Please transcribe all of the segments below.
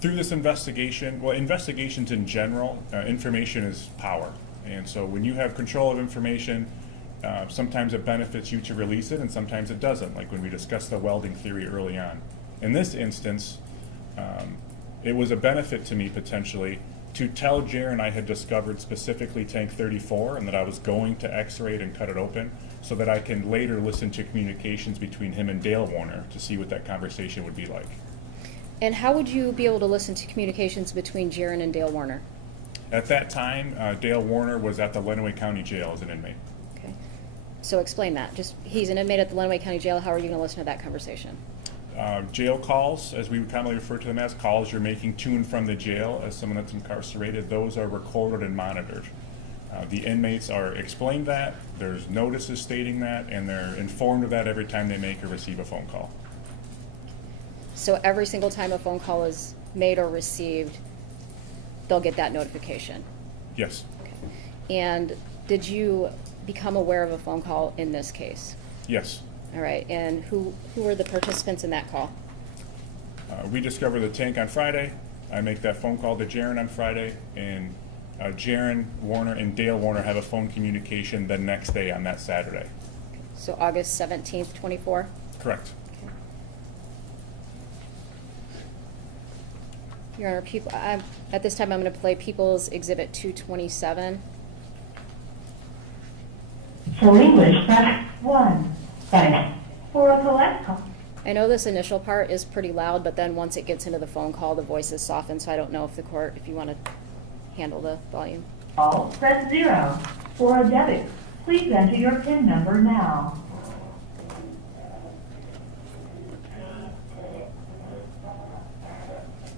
through this investigation, well, investigations in general, information is power. And so when you have control of information, sometimes it benefits you to release it and sometimes it doesn't, like when we discussed the welding theory early on. In this instance, it was a benefit to me potentially to tell Jiren I had discovered specifically tank 34 and that I was going to x-ray it and cut it open so that I can later listen to communications between him and Dale Warner to see what that conversation would be like. And how would you be able to listen to communications between Jiren and Dale Warner? At that time, Dale Warner was at the Lenawee County Jail as an inmate. Okay. So explain that. Just, he's an inmate at the Lenawee County Jail. How are you going to listen to that conversation? Jail calls, as we would commonly refer to them as, calls you're making to and from the jail as someone that's incarcerated, those are recorded and monitored. The inmates are explained that, there's notices stating that, and they're informed of that every time they make or receive a phone call. So every single time a phone call is made or received, they'll get that notification? Yes. Okay. And did you become aware of a phone call in this case? Yes. All right, and who were the participants in that call? We discover the tank on Friday. I make that phone call to Jiren on Friday, and Jaron Warner and Dale Warner have a phone communication the next day on that Saturday. So August 17th, 24? Correct. Okay. Your Honor, at this time I'm going to play People's Exhibit 227. For English, press 1. Thanks. For a collect call. I know this initial part is pretty loud, but then once it gets into the phone call, the voice is softened, so I don't know if the court, if you want to handle the volume. Call, press 0. For a debit, please enter your PIN number now.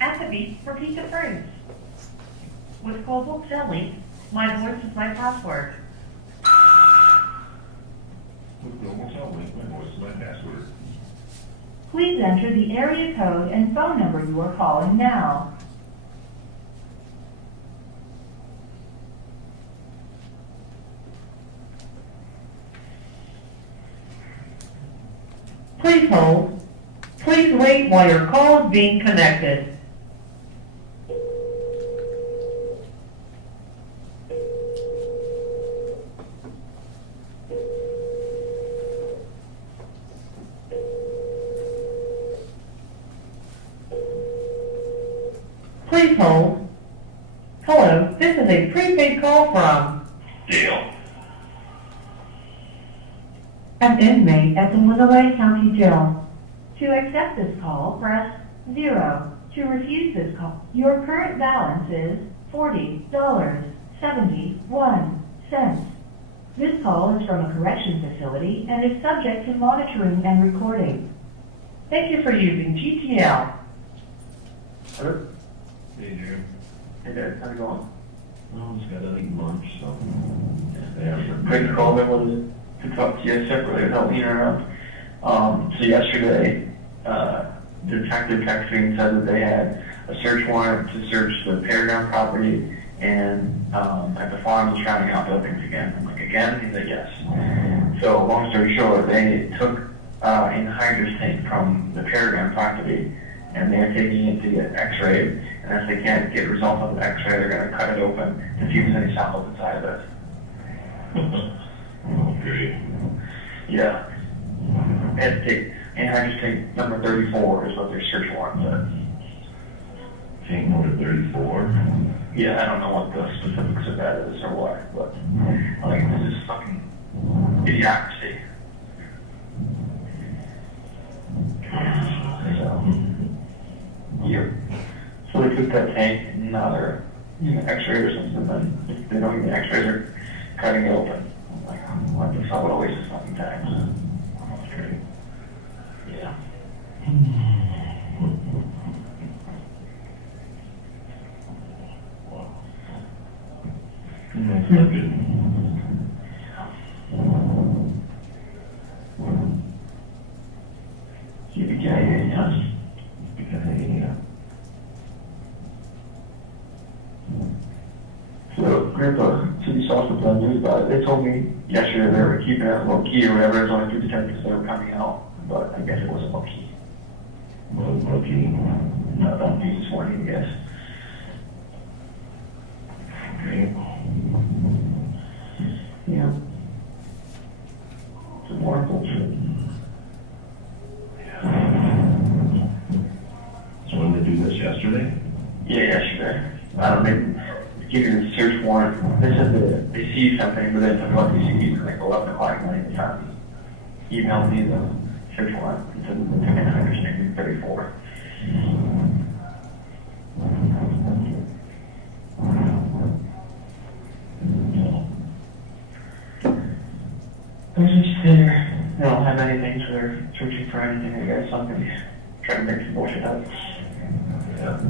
At the beep, repeat the phrase. With Global Jelly, my voice is my password. With Global Telly, my voice is my password. Please enter the area code and phone number you are calling now. Please hold. Please wait while your call is being connected. Please hold. Hello, this is a prepaid call from Dale. an inmate at the Lenawee County Jail. To accept this call, press 0. To refuse this call, your current balance is $40.71. This call is from a correction facility and is subject to monitoring and recording. Thank you for using GTL. Hello? Hey, Jim. Hey there, how's it going? Well, just got to eat lunch, so. Yeah, great to call. I wanted to talk to you separately without being around. So yesterday, Detective texted and said that they had a search warrant to search the Paragon property and at the farm and surrounding outbuildings again. I'm like, again? He said yes. So long story short, they took an hydrous tank from the Paragon property and they're taking it to get x-rayed. And if they can't get results of the x-ray, they're going to cut it open to see if there's any samples inside of it. Okay. Yeah. And take anhydrous tank number 34 is what their search warrant said. Tank number 34. Yeah, I don't know what the specifics of that is or what, but like this is fucking idiocracy. So, yeah. So they took that tank and now they're using x-ray or something, and if they don't even x-rays, they're cutting it open. I'm like, what the fuck, what a waste of fucking time. Yeah. That's not good. Yes. So, group of city sources on news about it, they told me yesterday they were keeping it low key or whatever, it's only 2 to 10% were coming out, but I guess it wasn't low key. Well, okay. don't use this morning, I guess. Okay. Yeah. Some more bullshit. So when did they do this, yesterday? Yeah, yesterday. Maybe give you the search warrant. They said that they see something, but then what they see is like 11 o'clock at night. They found me. Emailed me the search warrant. It's in the 34. They're just there. They don't have anything, so they're searching for anything. They got something. Trying to make some bullshit up. Yeah.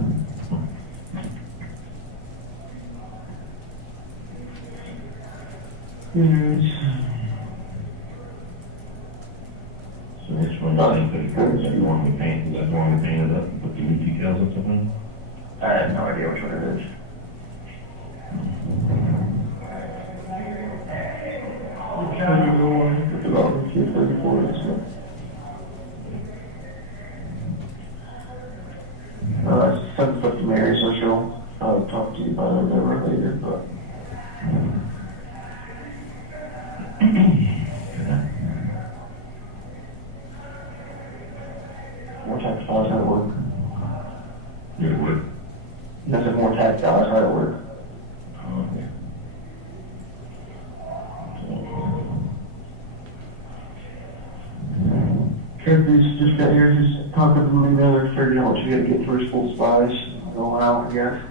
So which one, I think, is that the one we painted, is that the one we painted up, and put the new decals or something? I have no idea which one it is. The development here 34 is send stuff to Mary, so she'll talk to you about it whatever later, but. More tax dollars, how it work? It would. That's more tax dollars, how it work? Okay. Kirby's just got here, just talking to me the other, figuring out what you gotta get for his full spies, going out, I guess.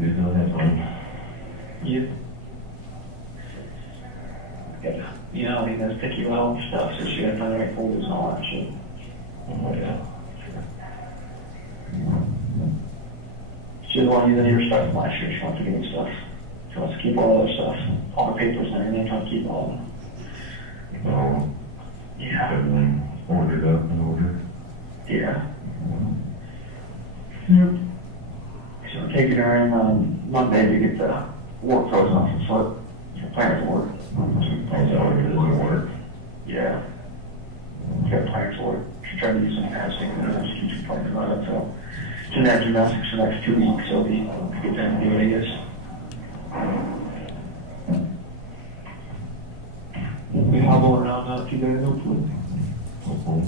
They don't have one. Yeah. Yeah, you know, he does pick you out and stuff, so she got to find the right folders and all that shit. Oh, yeah. She doesn't want to use any of her stuff from last year, she wants to get new stuff. She wants to keep all the other stuff, all the papers and everything, trying to keep all of them. Oh, Yeah. everything ordered up in order. Yeah. Yep. So we're taking her in on Monday to get the work frozen off the foot. Her plans work. Plans out, it doesn't work. Yeah. She got plans for it. She's trying to do some passing, and then she keeps complaining about it, so. She's gonna have gymnastics for the next 2 weeks, so it'll be a good time to do it, I guess. We hobble around now if you guys, hopefully. Hopefully.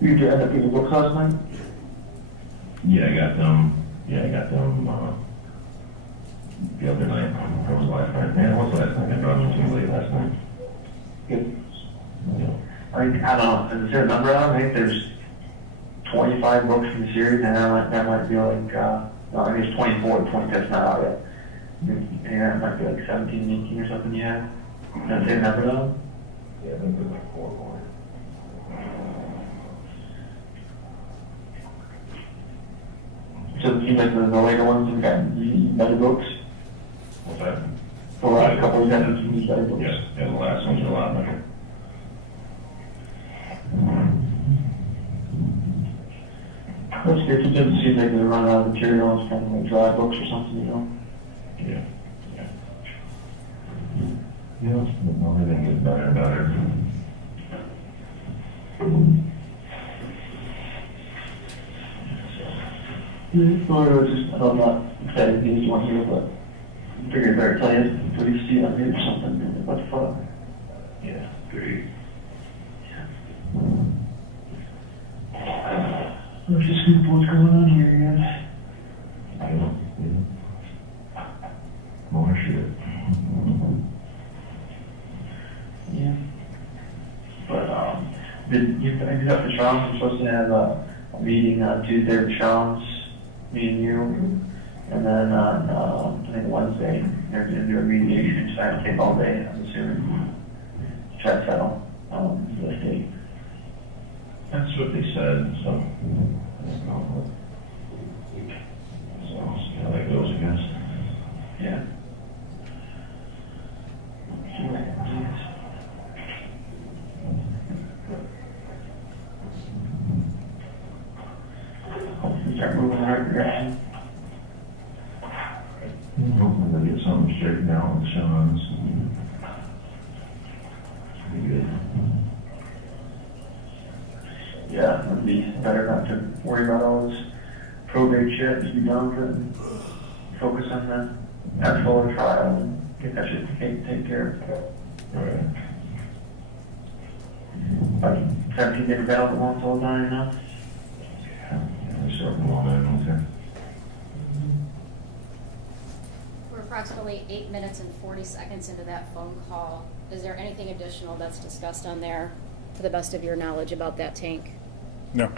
You end up getting books last night? Yeah, I got them, the other night, that was last night, man, it was last night, I brought them too late last night. Good. Yeah. I don't know, is there a number on it? I think there's 25 books in the series, and that might be like, no, I think it's 24, 25's not out yet. Yeah, that might be like 17, 18 or something, yeah. That's the number though? Yeah, I think there's like 4 more. So you like the later ones, you've got better books? What's that? The last couple of years, you need better books? Yes, yeah, the last one's a lot better. That's good, it doesn't seem like they're running out of material, it's kind of like dry books or something, you know? Yeah, yeah. Yeah, everything gets better and better. I'm not excited to be this one here, but I figured I'd better tell you, so you see it on here or something, what the fuck? Yeah, great. Let's just see what's going on here again. Yeah. More shit. Yeah. But, did you pick up the Shawns? We're supposed to have a meeting on Tuesday with Shawns, me and you. And then on, I think Wednesday, they're gonna do a mediation, so that'll take all day, I'm assuming. To try to settle, the date. That's what they said, so. I don't know. So, see how that goes, I guess. Yeah. Hopefully start moving in the right direction. Hopefully they'll get something straightened out with Sean's. Pretty good. Yeah, it'd be better not to worry about all this probate shit, just be done with it and focus on the actual trial and get that shit taken care of. Right. Like 17 different battles at once all done enough. Yeah, there's certain law animals there. We're approximately 8 minutes and 40 seconds into that phone call. Is there anything additional that's discussed on there, to the best of your knowledge, about that tank? No.